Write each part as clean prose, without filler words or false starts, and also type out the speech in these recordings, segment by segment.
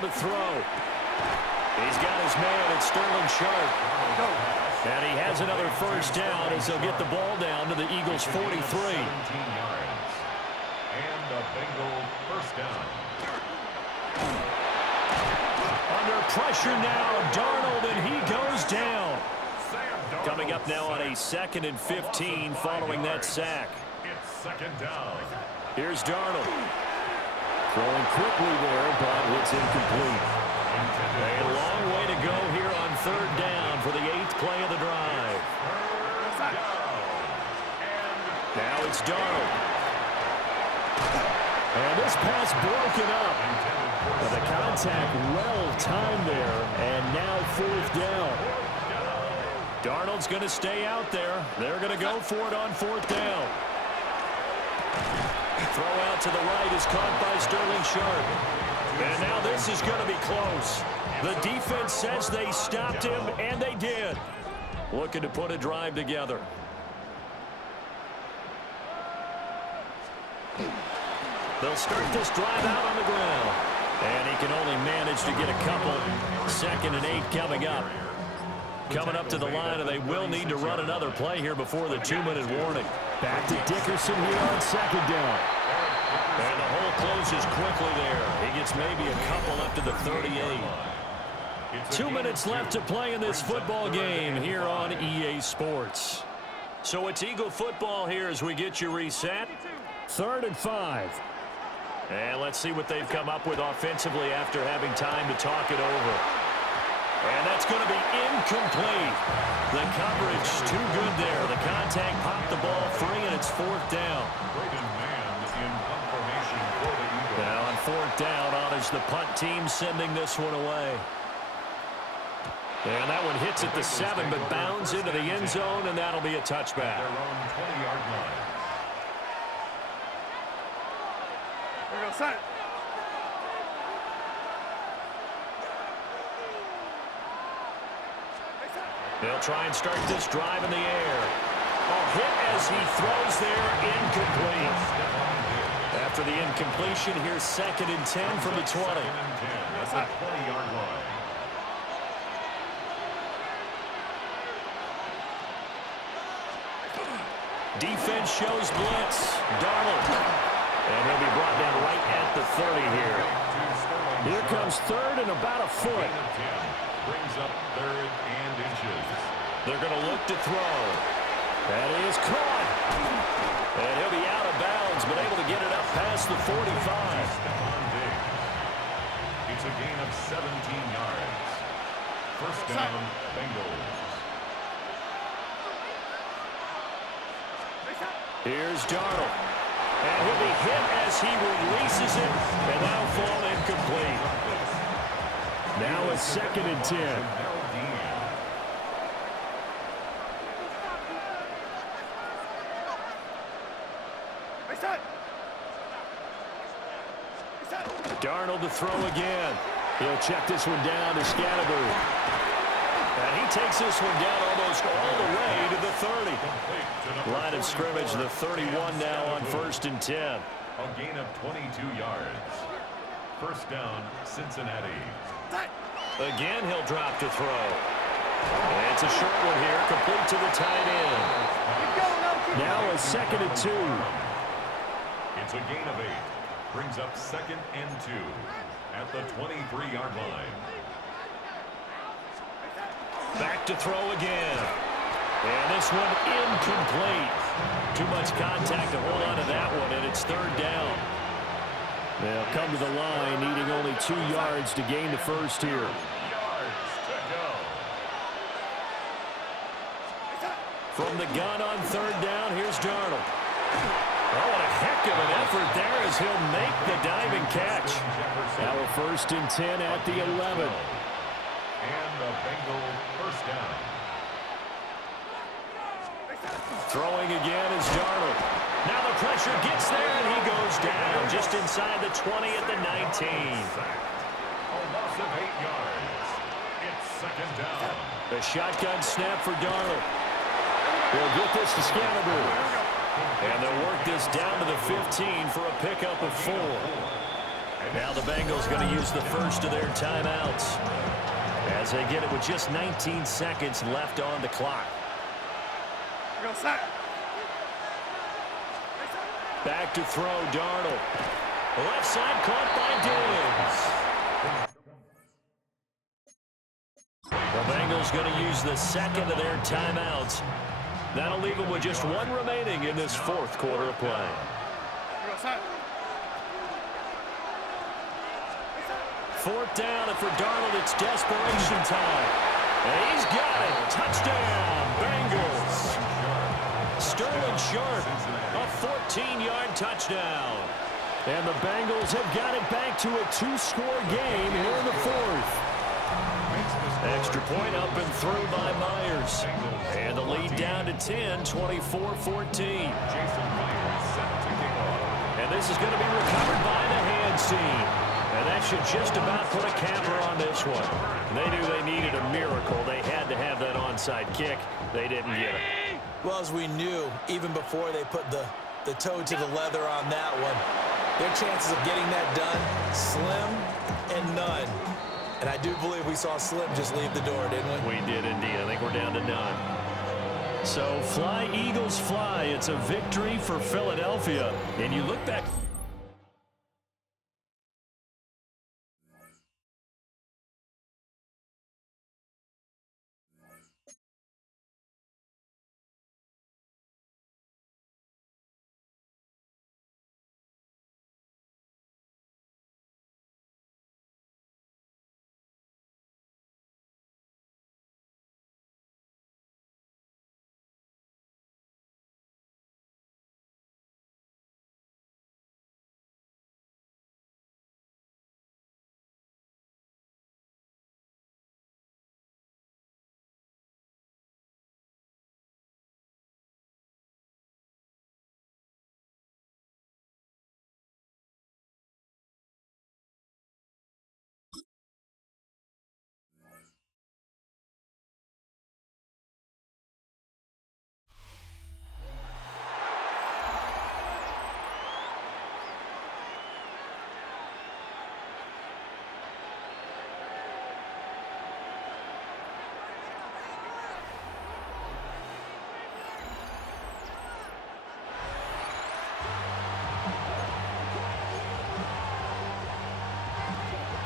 now to throw. He's got his man. It's Sterling Sharp. And he has another first down as they'll get the ball down to the Eagles' 43. 17 yards. And a Bengal first down. Under pressure now, Darnold, and he goes down. Coming up now on a 2nd and 15 following that sack. It's second down. Here's Darnold. Throwing quickly there, but it's incomplete. A long way to go here on 3rd down for the 8th play of the drive. Now it's Darnold. And this pass broken up. But the contact well timed there, and now 4th down. Darnold's going to stay out there. They're going to go for it on 4th down. Throw out to the right is caught by Sterling Sharp. And now this is going to be close. The defense says they stopped him, and they did. Looking to put a drive together. They'll start this drive out on the ground. And he can only manage to get a couple. 2nd and 8 coming up. Coming up to the line, and they will need to run another play here before the 2-minute warning. Back to Dickerson here on 2nd down. And the hole closes quickly there. He gets maybe a couple up to the 38. 2 minutes left to play in this football game here on EA Sports. So it's Eagle football here as we get you reset. 3rd and 5. And let's see what they've come up with offensively after having time to talk it over. And that's going to be incomplete. The coverage too good there. The contact popped the ball free, and it's 4th down. Now on 4th down, honors the punt team sending this one away. And that one hits at the 7, but bounds into the end zone, and that'll be a touchback. Their own 20-yard line. There we go, set. They'll try and start this drive in the air. A hit as he throws there, incomplete. After the incompletion, here's 2nd and 10 from the 20. That's a 20-yard line. Defense shows blitz. Darnold. And he'll be brought down right at the 30 here. Here comes 3rd and about a foot. Brings up 3rd and inches. They're going to look to throw. That is caught. And he'll be out of bounds, but able to get it up past the 45. It's a gain of 17 yards. First down, Bengals. Here's Darnold. And he'll be hit as he releases it, and now fall incomplete. Now a 2nd and 10. Darnold to throw again. He'll check this one down to Scatterbury. And he takes this one down almost all the way to the 30. Line of scrimmage, the 31 now on 1st and 10. A gain of 22 yards. First down, Cincinnati. Again, he'll drop to throw. And it's a short one here, complete to the tight end. Now a 2nd and 2. It's a gain of 8. Brings up 2nd and 2 at the 23-yard line. Back to throw again. And this one incomplete. Too much contact to hold on to that one, and it's 3rd down. They'll come to the line, needing only 2 yards to gain the first here. From the gun on 3rd down, here's Darnold. Oh, what a heck of an effort there as he'll make the diving catch. Now a 1st and 10 at the 11. And the Bengal first down. Throwing again is Darnold. Now the pressure gets there, and he goes down just inside the 20 at the 19. A loss of 8 yards. It's 2nd down. A shotgun snap for Darnold. He'll get this to Scatterbury. And they'll work this down to the 15 for a pickup of 4. Now the Bengals going to use the first of their timeouts as they get it with just 19 seconds left on the clock. Go set. Back to throw, Darnold. Left side caught by Diggs. The Bengals going to use the second of their timeouts. That'll leave them with just one remaining in this fourth quarter of play. Go set. Fourth down, and for Darnold, it's desperation time. And he's got it. Touchdown, Bengals. Sterling Sharp, a 14-yard touchdown. And the Bengals have got it back to a two-score game here in the fourth. Extra point up and through by Myers. And the lead down to 10, 24-14. And this is going to be recovered by the hands team. And that should just about put a capper on this one. They knew they needed a miracle. They had to have that onside kick. They didn't get it. Well, as we knew, even before they put the toe to the leather on that one, their chances of getting that done, slim and none. And I do believe we saw Slim just leave the door, didn't we? We did indeed. I think we're down to none. So fly, Eagles, fly. It's a victory for Philadelphia. And you look back.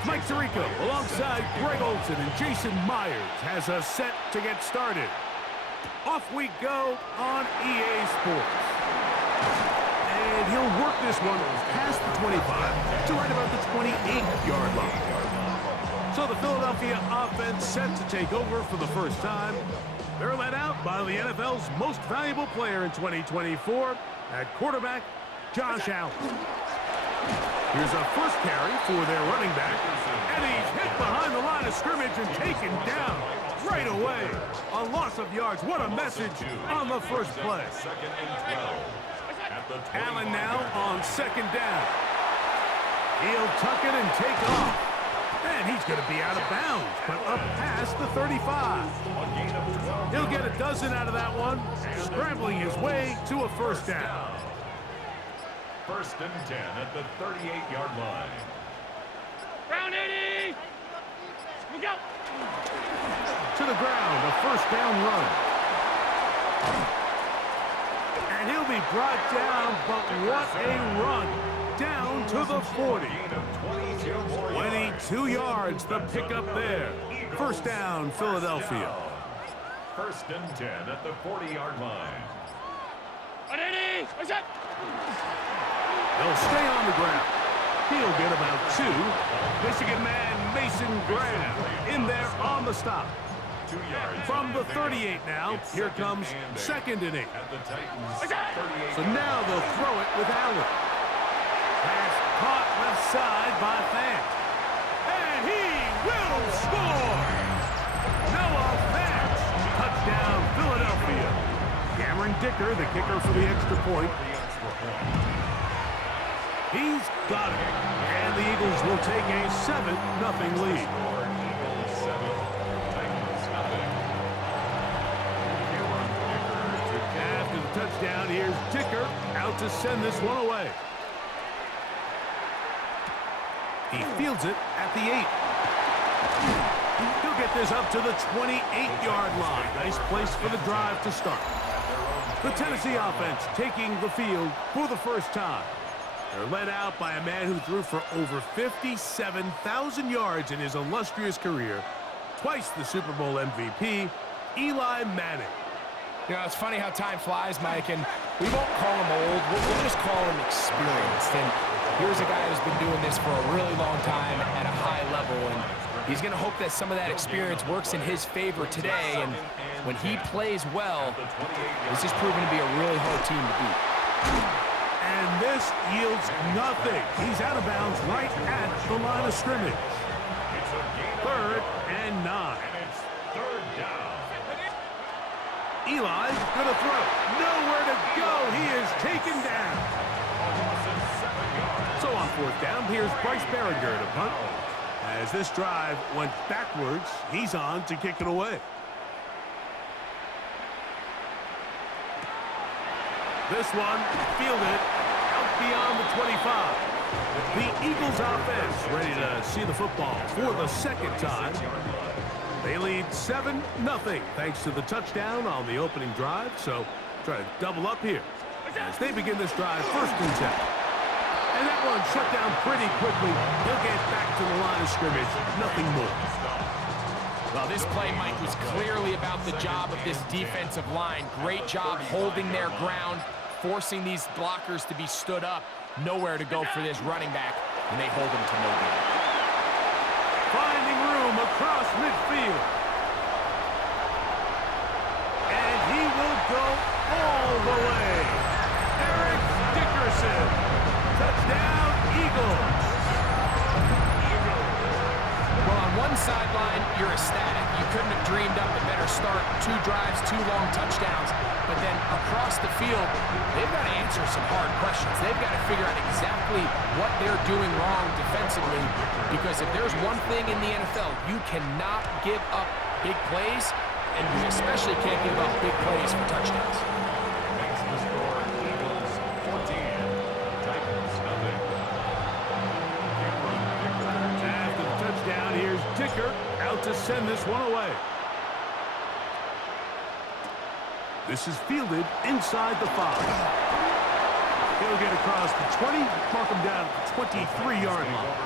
Mike Tirico, alongside Greg Olsen and Jason Myers, has us set to get started. Off we go on EA Sports. And he'll work this one past the 25 to right about the 28-yard line. So the Philadelphia offense set to take over for the first time. They're led out by the NFL's most valuable player in 2024 at quarterback, Josh Allen. Here's a first carry for their running back, and he's hit behind the line of scrimmage and taken down right away. A loss of yards. What a message on the first play. Allen now on second down. He'll tuck it and take off. And he's going to be out of bounds, but up past the 35. He'll get a dozen out of that one, scrambling his way to a first down. First and 10 at the 38-yard line. Round 80. We go. To the ground, a first down run. And he'll be brought down, but what a run. Down to the 40. 22 yards, the pickup there. First down, Philadelphia. First and 10 at the 40-yard line. 180. What's that? They'll stay on the ground. He'll get about two. Michigan man Mason Graham in there on the stop. 2 yards. From the 38 now, here comes second and 8. At the Titans' 38. So now they'll throw it with Allen. Pass caught left side by Fant. And he will score! Noah Fant. Touchdown, Philadelphia. Cameron Dicker, the kicker for the extra point. He's got it. And the Eagles will take a 7-0 lead. After the touchdown, here's Dicker out to send this one away. He fields it at the 8. He'll get this up to the 28-yard line. Nice place for the drive to start. The Tennessee offense taking the field for the first time. They're led out by a man who threw for over 57,000 yards in his illustrious career. Twice the Super Bowl MVP, Eli Manning. You know, it's funny how time flies, Mike, and we won't call him old. We'll just call him experienced. And here's a guy who's been doing this for a really long time at a high level, and he's going to hope that some of that experience works in his favor today. And when he plays well, this is proving to be a really hard team to beat. And this yields nothing. He's out of bounds right at the line of scrimmage. 3rd and 9. Eli gonna throw. Nowhere to go. He is taken down. So on 4th down, here's Bryce Behringer to punt. As this drive went backwards, he's on to kick it away. This one fielded out beyond the 25. The Eagles offense ready to see the football for the second time. They lead 7-0 thanks to the touchdown on the opening drive. So try to double up here as they begin this drive 1st and 10. And that one shut down pretty quickly. He'll get back to the line of scrimmage. Nothing more. Well, this play, Mike, was clearly about the job of this defensive line. Great job holding their ground, forcing these blockers to be stood up. Nowhere to go for this running back, and they hold him to no gain. Finding room across midfield. And he will go all the way. Eric Dickerson. Touchdown, Eagles. Well, on one sideline, you're ecstatic. You couldn't have dreamed up a better start. 2 drives, 2 long touchdowns. But then across the field, they've got to answer some hard questions. They've got to figure out exactly what they're doing wrong defensively. Because if there's one thing in the NFL, you cannot give up big plays, and you especially can't give up big plays for touchdowns. After the touchdown, here's Dicker out to send this one away. This is fielded inside the 5. He'll get across the 20, mark him down at the 23-yard line.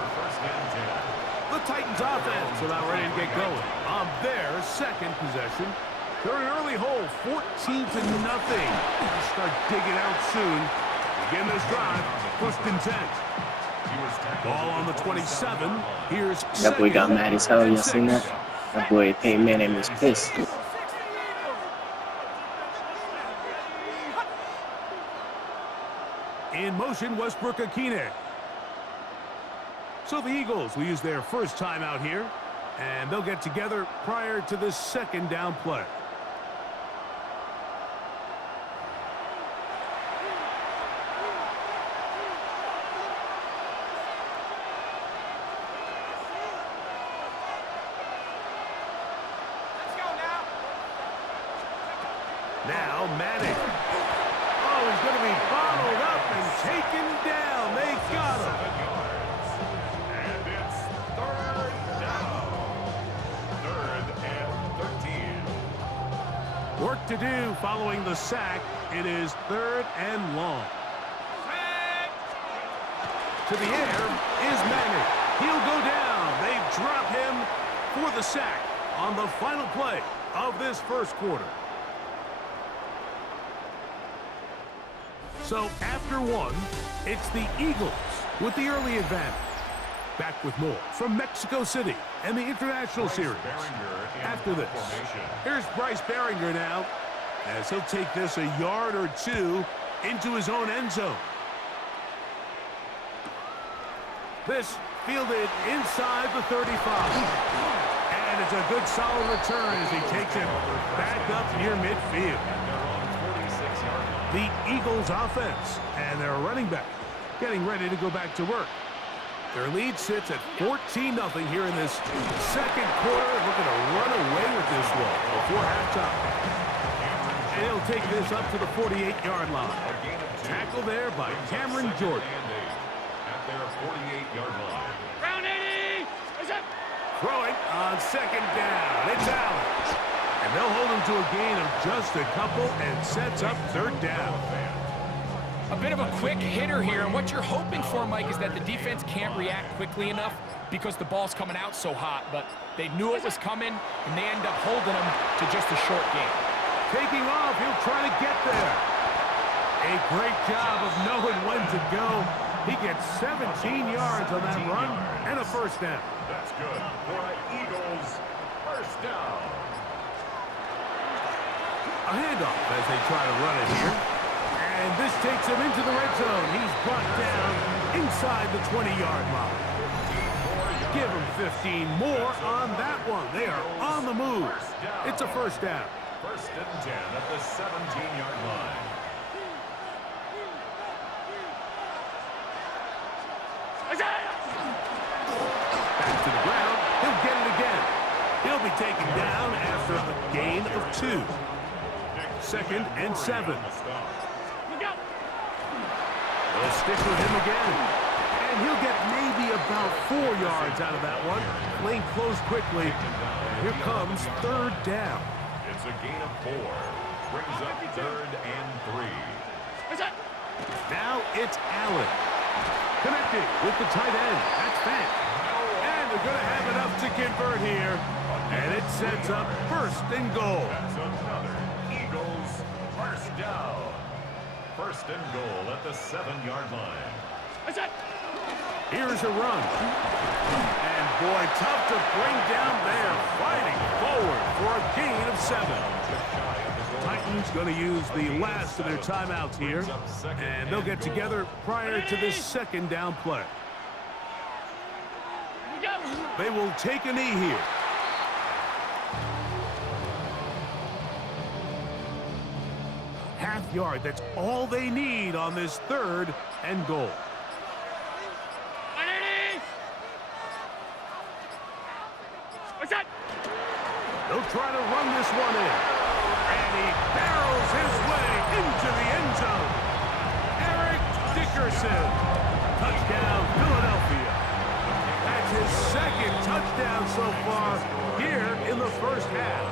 The Titans offense about ready to get going on their second possession. They're an early hole, 14-0. Start digging out soon. Begin this drive, 1st and 10. Ball on the 27. Here's that boy got mad as hell. Y'all seen that? That boy Peyton Manning was pissed. In motion, Westbrook-Akine. So the Eagles will use their first time out here, and they'll get together prior to this 2nd down play. Now Manning. Oh, he's going to be bottled up and taken down. They got him. And it's 3rd down. 3rd and 13. Work to do following the sack. It is 3rd and long. To the air is Manning. He'll go down. They drop him for the sack on the final play of this 1st quarter. So after 1, it's the Eagles with the early advantage. Back with more from Mexico City and the International Series. After this, here's Bryce Behringer now, as he'll take this a yard or 2 into his own end zone. This fielded inside the 35. And it's a good solid return as he takes it back up near midfield. The Eagles offense and their running back getting ready to go back to work. Their lead sits at 14-0 here in this 2nd quarter. Looking to run away with this one before halftime. And he'll take this up to the 48-yard line. Tackle there by Cameron Jordan. At their 48-yard line. Round Throwing on second down. It's Allen. And they'll hold him to a gain of just a couple and sets up third down. A bit of a quick hitter here, and what you're hoping for, Mike, is that the defense can't react quickly enough because the ball's coming out so hot, but they knew it was coming, and they end up holding them to just a short game. Taking off, he'll try to get there. A great job of knowing when to go. He gets 17 yards on that run and a first down. That's good for an Eagles first down. A handoff as they try to run it here. And this takes him into the red zone. He's brought down inside the 20-yard line. Give him 15 more on that one. They are on the move. It's a first down. First and 10 at the 17-yard line. Back to the ground. He'll get it again. He'll be taken down after a gain of 2. Second and 7. They'll stick with him again. And he'll get maybe about 4 yards out of that one. Lane closed quickly. Here comes third down. It's a gain of 4. Brings up third and 3. Now it's Allen. Connected with the tight end. That's Fant. And they're going to have enough to convert here. And it sets up first and goal. That's another Eagles first down. First and goal at the 7-yard line. Here's a run. And boy, tough to bring down there. Fighting forward for a gain of 7. Titans going to use the last of their timeouts here. And they'll get together prior to this second down play. They will take a knee here. Half yard, that's all they need on this third and goal. They'll try to run this one in. And he barrels his way into the end zone. Eric Dickerson. Touchdown, Philadelphia. That's his second touchdown so far here in the first half.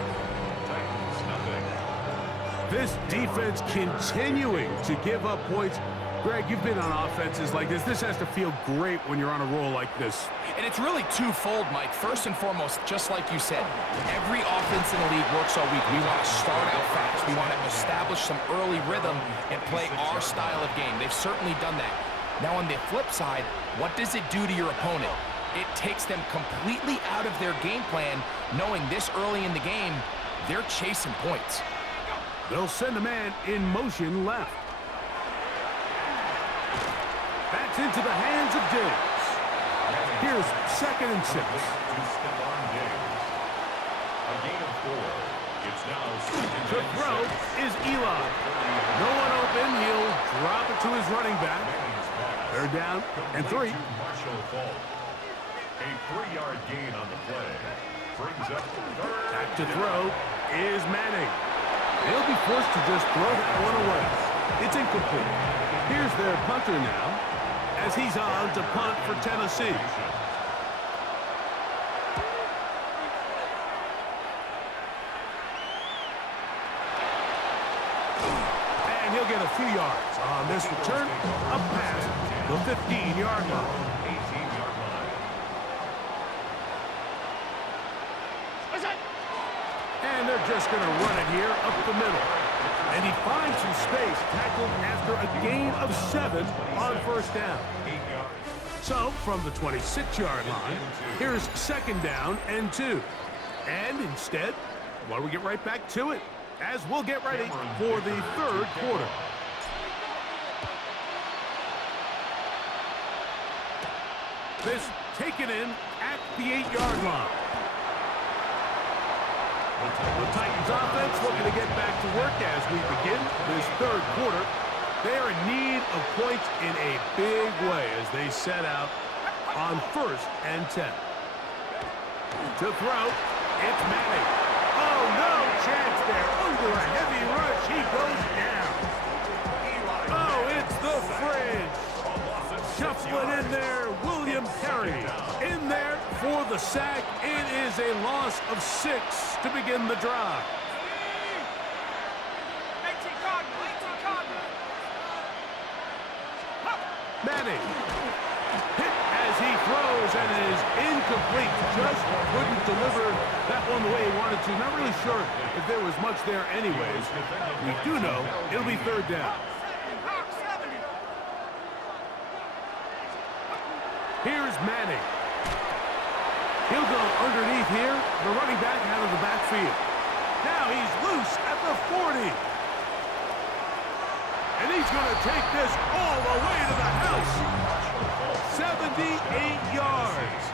This defense continuing to give up points. Greg, you've been on offenses like this. This has to feel great when you're on a roll like this. And it's really twofold, Mike. First and foremost, just like you said, every offense in the league works all week. We want to start out fast. We want to establish some early rhythm and play our style of game. They've certainly done that. Now, on the flip side, what does it do to your opponent? It takes them completely out of their game plan, knowing this early in the game, they're chasing points. They'll send a man in motion left. That's into the hands of Diggs. Here's second and 6. A gain of 4. It's now second The and throw 6. is Eli. No one open. He'll drop it to his running back. They're down and 3. Marshall Faulk. A 3-yard gain on the play. Brings up third. Back to throw is Manning. They'll be forced to just throw that one away. It's incomplete. Here's their punter now as he's on to punt for Tennessee. And he'll get a few yards on this return, up past the 15-yard line. 18-yard line. And they're just going to run it here up the middle. And he finds some space, tackled after a gain of 7 on first down. So, from the 26-yard line, here's second down and 2. And instead, why don't we get right back to it, as we'll get ready for the third quarter. This taken in at the 8-yard line. The Titans offense looking to get back to work as we begin this third quarter. They are in need of points in a big way as they set out on first and 10. To throw, it's Manning. Oh, no chance there. Under a heavy rush, he goes down. Oh, it's the fridge. Shuffling in there, William Perry. In there for the sack. It is a loss of 6 to begin the drive. 18 Cardinal, 18 Cardinal. Manning. Hit as he throws, and it is incomplete. Just couldn't deliver that one the way he wanted to. Not really sure if there was much there anyways. We do know it'll be third down. Here's Manning. He'll go underneath here. The running back out of the backfield. Now he's loose at the 40. And he's going to take this all the way to the house. 78 yards.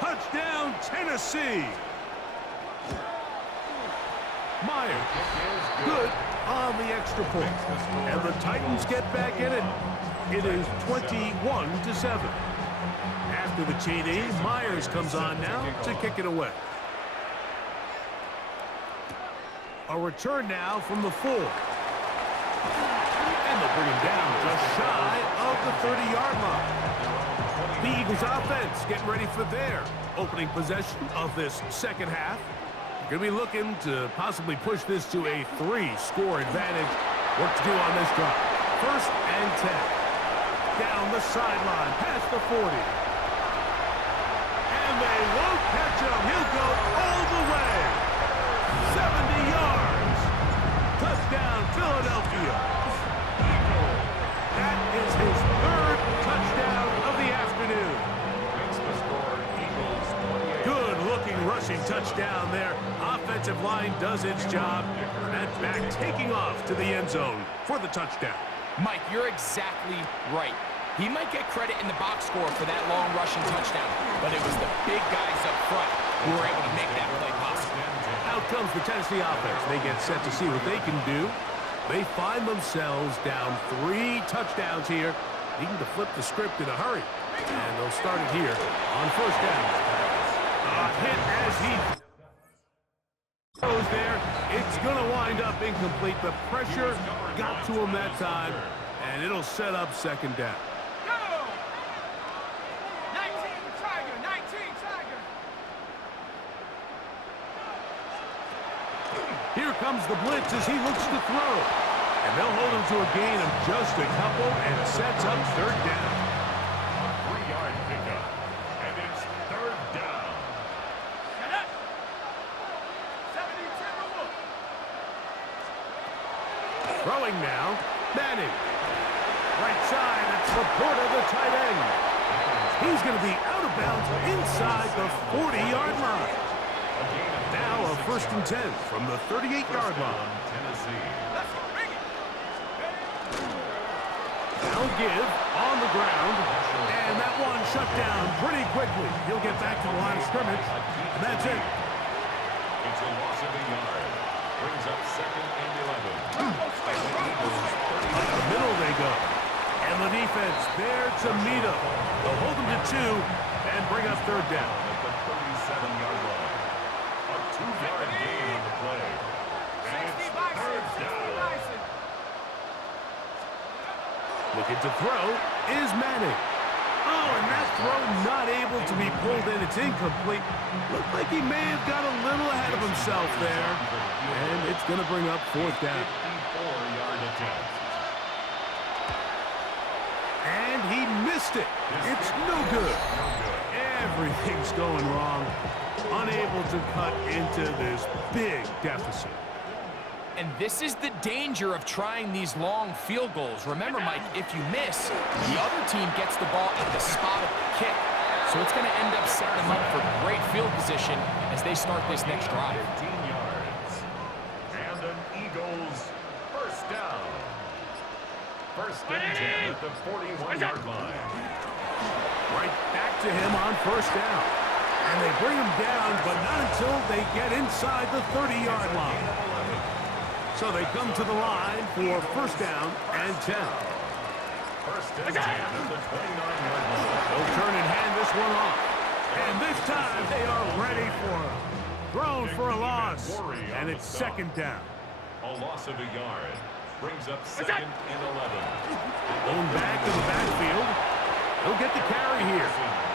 Touchdown, Tennessee. Myers, good on the extra point. And the Titans get back in it. It is 21-7. After the TD, Myers comes on now to kick it away. A return now from the 4. And they'll bring him down just shy of the 30-yard line. The Eagles offense getting ready for their opening possession of this second half. Going to be looking to possibly push this to a 3-score advantage. Work to do on this drive. 1st and 10. Down the sideline, past the 40. And they won't catch him. He'll go all the way. 70 yards. Touchdown, Philadelphia. That is his 3rd touchdown of the afternoon. Good-looking rushing touchdown there. Offensive line does its job. That back taking off to the end zone for the touchdown. Mike, you're exactly right. He might get credit in the box score for that long rushing touchdown, but it was the big guys up front who were able to make that play possible. Out comes the Tennessee offense. They get set to see what they can do. They find themselves down 3 touchdowns here, needing to flip the script in a hurry. And they'll start it here on 1st down. A hit as he goes there. It's going to wind up incomplete. The pressure got to him that time, and it'll set up 2nd down. Go! 19 Tiger, 19 Tiger. Here comes the blitz as he looks to throw. And they'll hold him to a gain of just a couple and sets up 3rd down. 3-yard pickup, and it's 3rd down. Shut up. 72 Wolf. Throwing now, Manning. Right side, it's Laporta, the tight end. He's going to be out of bounds inside the 40-yard line. Now a 1st and 10 from the 38-yard line. Tennessee. Now give on the ground, and that one shut down pretty quickly. He'll get back to the line of scrimmage, and that's it. It's a loss of a yard. Brings up 2nd and 11. Up the middle they go. And the defense there to meet him. They'll hold him to 2 and bring up 3rd down. At the 37-yard line. A 2-yard gain on the play. And it's 3rd down. Looking to throw is Manning. Oh, and that throw not able to be pulled in. It's incomplete. Looked like he may have got a little ahead of himself there. And it's going to bring up 4th down. 54-yard attempt. And he missed it. It's no good. Everything's going wrong. Unable to cut into this big deficit. And this is the danger of trying these long field goals. Remember, Mike, if you miss, the other team gets the ball at the spot of the kick. So it's going to end up setting them up for great field position as they start this next drive. 15 yards. And an Eagles 1st down. 1st and 10 at the 41-yard line. Right back to him on 1st down. And they bring him down, but not until they get inside the 30-yard line. So they come to the line for 1st down and 10. 1st and 10 at the 29-yard line. They'll turn and hand this one off. And this time they are ready for him. Thrown for a loss. And it's 2nd down. A loss of a yard. Brings up 2nd and 11. Going back to the backfield. He'll get the carry here.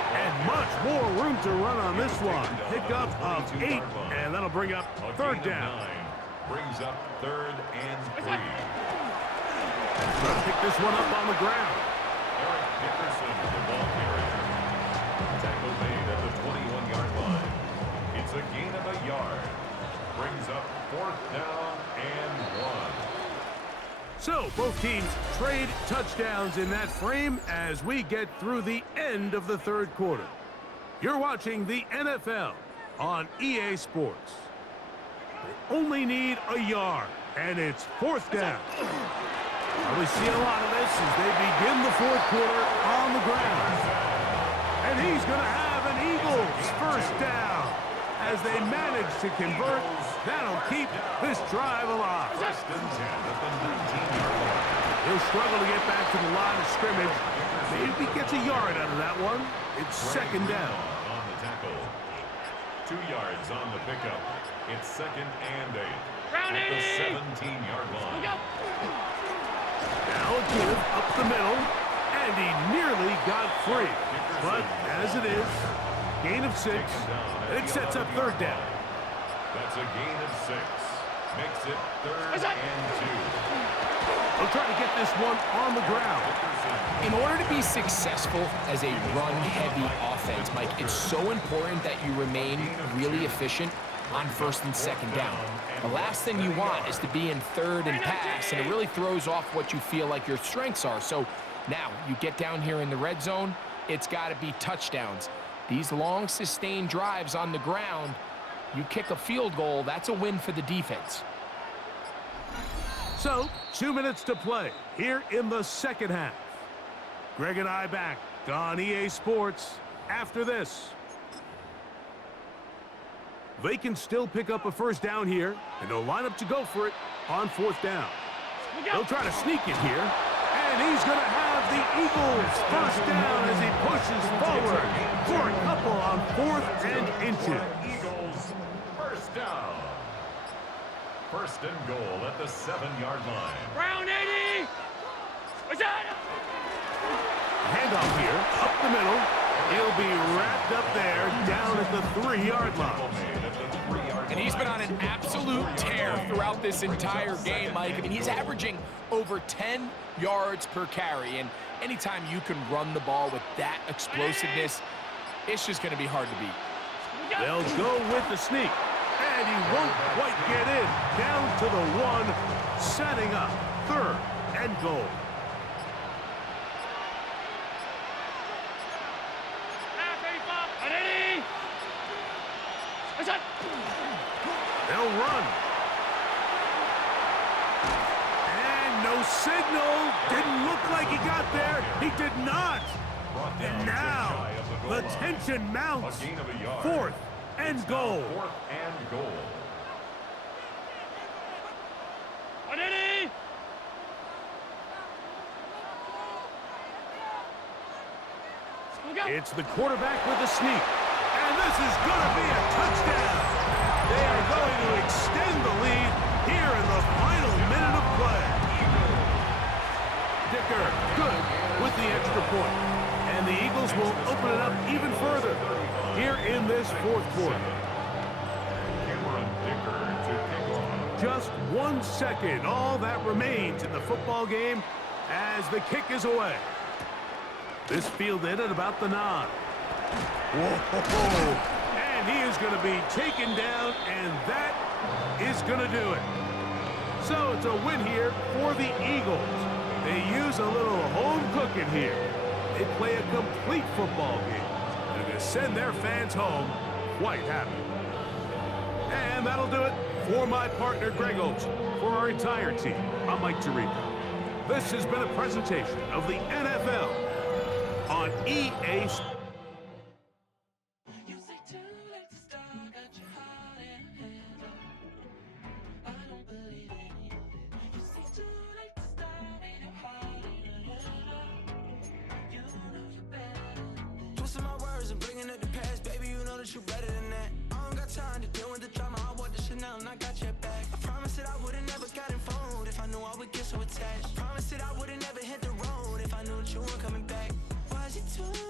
And much more room to run on this one. Pickup of 8, and that'll bring up third down. Brings up 3rd and 3. Trying to pick this one up on the ground. Eric Dickerson, the ball carrier. Tackle made at the 21-yard line. It's a gain of a yard. Brings up 4th down and 1. So both teams trade touchdowns in that frame as we get through the end of the third quarter. You're watching the NFL on EA Sports. They only need a yard, and it's 4th down. We see a lot of this as they begin the fourth quarter on the ground. And he's going to have an Eagles first down as they manage to convert. That'll keep this drive alive. 1st and 10 at the 19-yard line. He'll struggle to get back to the line of scrimmage. Maybe he gets a yard out of that one. It's 2nd down. On the tackle. 2 yards on the pickup. It's 2nd and 8. At the 17-yard line. Now a give up the middle, and he nearly got free. But as it is, gain of 6, it sets up 3rd down. That's a gain of 6. Makes it 3rd and 2. They'll try to get this one on the ground. In order to be successful as a run-heavy offense, Mike, it's so important that you remain really efficient on 1st and 2nd down. The last thing you want is to be in 3rd and pass, and it really throws off what you feel like your strengths are. So now you get down here in the red zone, it's got to be touchdowns. These long, sustained drives on the ground, you kick a field goal, that's a win for the defense. So, 2 minutes to play here in the second half. Greg and I back on EA Sports after this. They can still pick up a first down here, and they'll line up to go for it on 4th down. They'll try to sneak it here, and he's going to have the Eagles first down as he pushes forward for a couple on 4th and inches. Eagles first down. 1st and goal at the 7-yard line. Brown 80! What's that? Handoff here, up the middle. He'll be wrapped up there down at the 3-yard line. And he's been on an absolute tear throughout this entire game, Mike. I mean, he's averaging over 10 yards per carry. And anytime you can run the ball with that explosiveness, it's just going to be hard to beat. They'll go with the sneak. And he won't quite get in. Down to the 1, setting up 3rd and goal. They'll run. And no signal. Didn't look like he got there. He did not. And now the tension mounts. 4th and goal. 4th and goal. It's the quarterback with the sneak. And this is going to be a touchdown. They are going to extend the lead here in the final minute of play. Dicker, good with the extra point. And the Eagles will open it up even further here in this 4th quarter. Just 1 second, all that remains in the football game as the kick is away. This fielded at about the 9. Whoa. And he is going to be taken down, and that is going to do it. So it's a win here for the Eagles. They use a little home cooking here. They play a complete football game. They're going to send their fans home quite happy. And that'll do it for my partner, Greg Olson. For our entire team, I'm Mike Tirico. This has been a presentation of the NFL on EA Sports. Twisting my words and bringing up the past, baby, you know that you better than that. I don't got time to deal with the drama. I want the Chanel and I got your back. I promised that I would've never got involved if I knew I would get so attached. I promised that I would've never hit the road if I knew that you weren't coming back. Why is it too.